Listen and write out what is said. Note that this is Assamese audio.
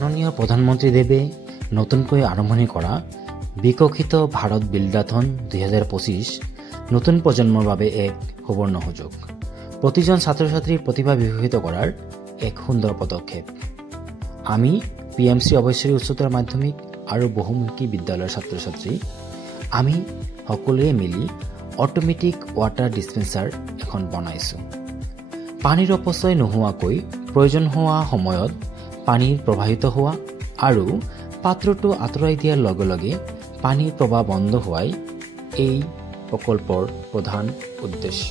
মাননীয় প্ৰধানমন্ত্ৰীদেৱে নতুনকৈ আৰম্ভণি কৰা বিকশিত ভাৰত বিল্ডাথন 2025 নতুন প্ৰজন্মৰ বাবে এক সুবৰ্ণ সুযোগ। প্ৰতিজন ছাত্ৰ ছাত্ৰীৰ প্ৰতিভা বিকশিত কৰাৰ এক সুন্দৰ পদক্ষেপ। আমি PMC অৱশ্যৰী উচ্চতৰ মাধ্যমিক আৰু বহুমুখী বিদ্যালয়ৰ ছাত্ৰ ছাত্ৰী আমি সকলোৱে মিলি অট'মেটিক ৱাটাৰ ডিছপেন্সাৰ এখন বনাইছো। পানীৰ অপচয় নোহোৱাকৈ প্ৰয়োজন হোৱা সময়ত পানীৰ প্ৰবাহিত হোৱা আৰু পাত্ৰটো আঁতৰাই দিয়াৰ লগে লগে পানীৰ প্ৰবাহ বন্ধ হোৱাই এই প্ৰকল্পৰ প্ৰধান উদ্দেশ্য।